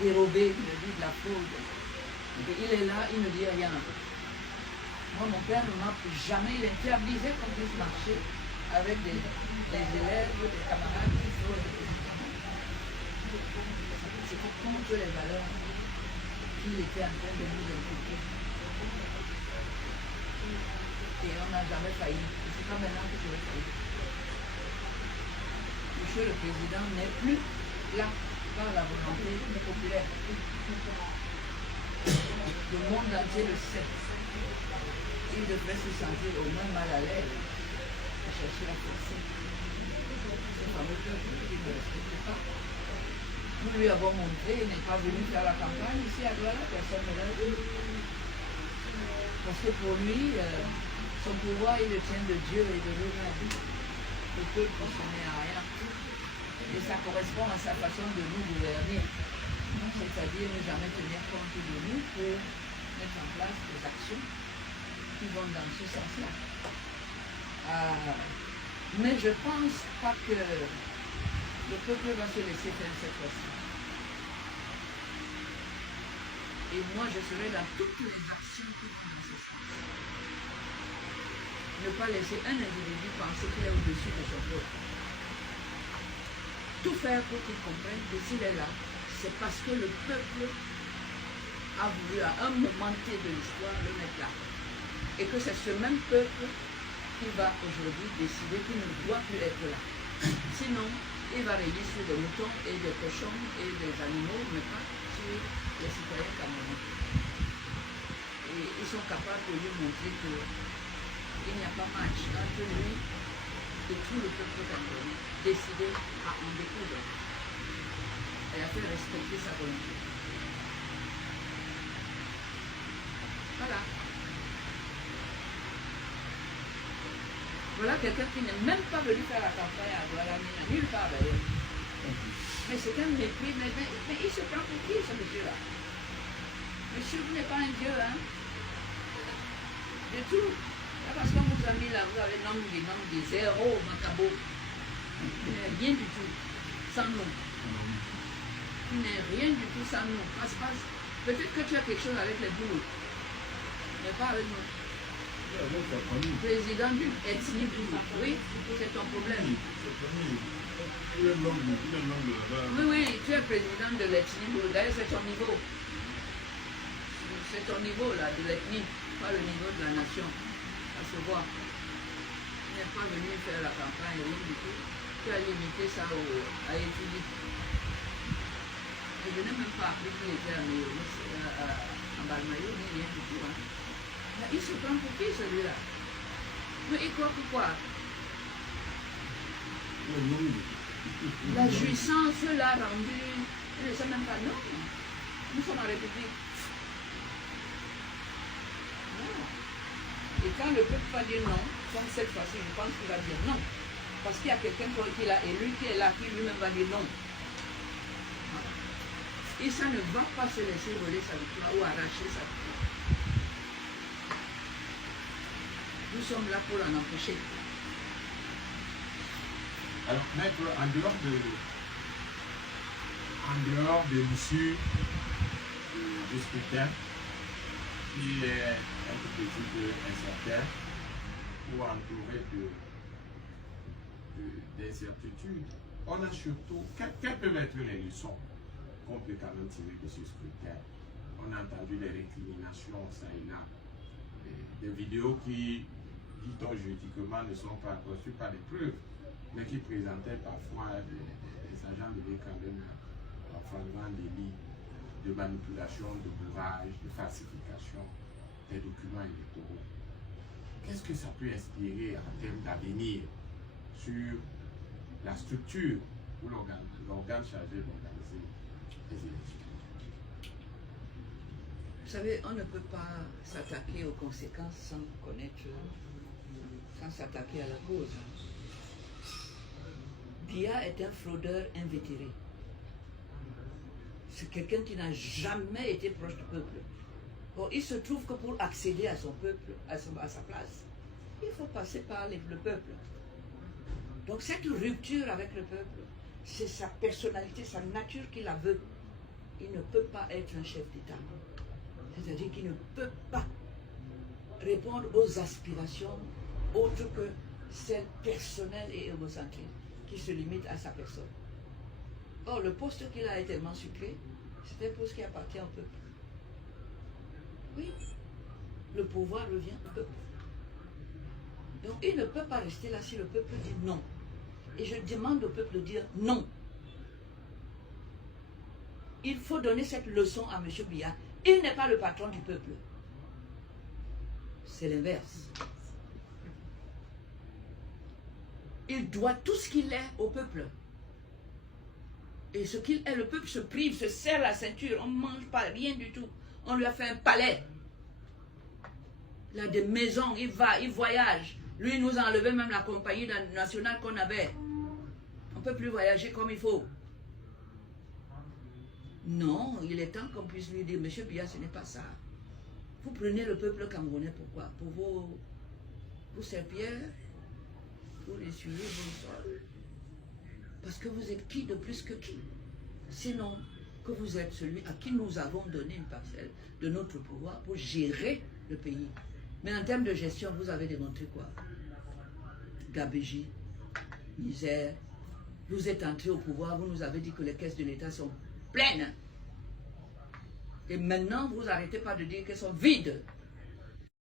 dérobé une vie de la fraude. Et il est là, il ne dit rien. Moi, mon père ne m'a jamais, il interdisait qu'on puisse marcher avec des élèves, des camarades qui fraudent. C'était contre les valeurs qu'il était en train de nous inculquer. Et on n'a jamais failli. Et c'est pas maintenant que je vais faillir. Monsieur le Président n'est plus là par la volonté populaire. Le monde entier le sait. Il devrait se sentir au moins mal à l'aise à chercher la force. Ce fameux peuple qui ne respecte pas. Nous lui avons montré, il n'est pas venu faire la campagne ici à Douala, personne ne l'a vu. Parce que pour lui, son pouvoir, il le tient de Dieu et de lui-même. Le peuple ne s'en à rien. Et ça correspond à sa façon de nous gouverner. C'est-à-dire ne jamais tenir compte de nous pour mettre en place des actions qui vont dans ce sens-là. Mais je ne pense pas que le peuple va se laisser faire cette fois-ci. Et moi, je serai dans toutes les actions qui vont dans ce sens. Ne pas laisser un individu penser qu'il est au-dessus de son peuple. Tout faire pour qu'il comprenne que s'il est là, c'est parce que le peuple a voulu à un moment T de l'histoire le mettre là. Et que c'est ce même peuple qui va aujourd'hui décider qu'il ne doit plus être là. Sinon, il va régner sur des moutons et des cochons et des animaux, mais pas sur les citoyens camerounais. Et ils sont capables de lui montrer qu'il n'y a pas match entre lui et tout le peuple camerounais décidé à en découdre et à faire respecter sa volonté. Voilà. Voilà quelqu'un qui n'est même pas venu faire la campagne à Douala, nulle part d'ailleurs. Mais c'est un mépris, mais il se prend pour qui ce monsieur-là? Monsieur, vous n'êtes pas un dieu, hein? De tout. Là, parce qu'on vous a mis là, vous avez Nangui, zéro, Macabo. Rien du tout, sans nous. Tu n'es rien du tout sans nous. Passe. Peut-être que tu as quelque chose avec les boulots, mais pas avec nous. Président d'une ethnie boulot. Oui, c'est ton problème. Oui, tu es président de l'ethnie boulot. D'ailleurs, c'est ton niveau. C'est ton niveau là, de l'ethnie, pas le niveau de la nation. À se voir. Tu n'es pas venu faire la campagne, rien du tout. Tu as limité ça à étudier. Et je n'ai même pas appris qu'il était en Balmayo, ni rien du tout. Hein. Là, il se prend pour qui celui-là? Mais il croit pourquoi? La jouissance l'a rendu, je ne sais même pas, non. Nous sommes en République. Non. Et quand le peuple va dire non, comme cette fois-ci, je pense qu'il va dire non. Parce qu'il y a quelqu'un qui l'a élu, qui est là, qui lui-même va dire non. Et ça ne va pas se laisser voler sa victoire ou arracher sa victoire. Nous sommes là pour l'en empêcher. Alors, maître, en dehors de l'issue du scrutin, qui est un petit peu incertain ou entouré d'incertitudes, on a surtout, quelles peuvent être les leçons qu'on peut quand même tirer de ce scrutin? On a entendu les récriminations, ça et là, des vidéos qui, dit-on juridiquement, ne sont pas reçues par des preuves, mais qui présentaient parfois des agents de quand même en flagrant délit de manipulation, de bourrage, de falsification des documents électoraux. Qu'est-ce que ça peut inspirer en termes d'avenir sur la structure ou l'organe chargé d'organiser les élections? Vous savez, on ne peut pas s'attaquer aux conséquences sans connaître, sans s'attaquer à la cause. Dia est un fraudeur invétéré. C'est quelqu'un qui n'a jamais été proche du peuple. Bon, il se trouve que pour accéder à son peuple, à sa place, il faut passer par le peuple. Donc cette rupture avec le peuple, c'est sa personnalité, sa nature qui la veut. il ne peut pas être un chef d'État. C'est-à-dire qu'il ne peut pas répondre aux aspirations autres que celles personnelles et égocentriques qui se limitent à sa personne. Or, le poste qu'il a est tellement sucré, c'est un poste qui appartient au peuple. Oui, le pouvoir revient au peuple. Donc, il ne peut pas rester là si le peuple dit non. Et je demande au peuple de dire non. Il faut donner cette leçon à M. Biya. Il n'est pas le patron du peuple. C'est l'inverse. Il doit tout ce qu'il est au peuple. Et ce qu'il est, le peuple se prive, se serre la ceinture, on ne mange pas rien du tout. On lui a fait un palais. Il a des maisons, il va, il voyage. Lui, il nous a enlevé même la compagnie nationale qu'on avait. On ne peut plus voyager comme il faut. Non, il est temps qu'on puisse lui dire, Monsieur Biya, ce n'est pas ça. Vous prenez le peuple camerounais, pourquoi? Pour vos serpillères, pour essuyer vos sols. Parce que vous êtes qui de plus que qui? Sinon, que vous êtes celui à qui nous avons donné une parcelle de notre pouvoir pour gérer le pays. Mais en termes de gestion, vous avez démontré quoi? Gabégie, misère. Vous êtes entré au pouvoir, vous nous avez dit que les caisses de l'État sont pleines. Et maintenant, vous n'arrêtez pas de dire qu'elles sont vides.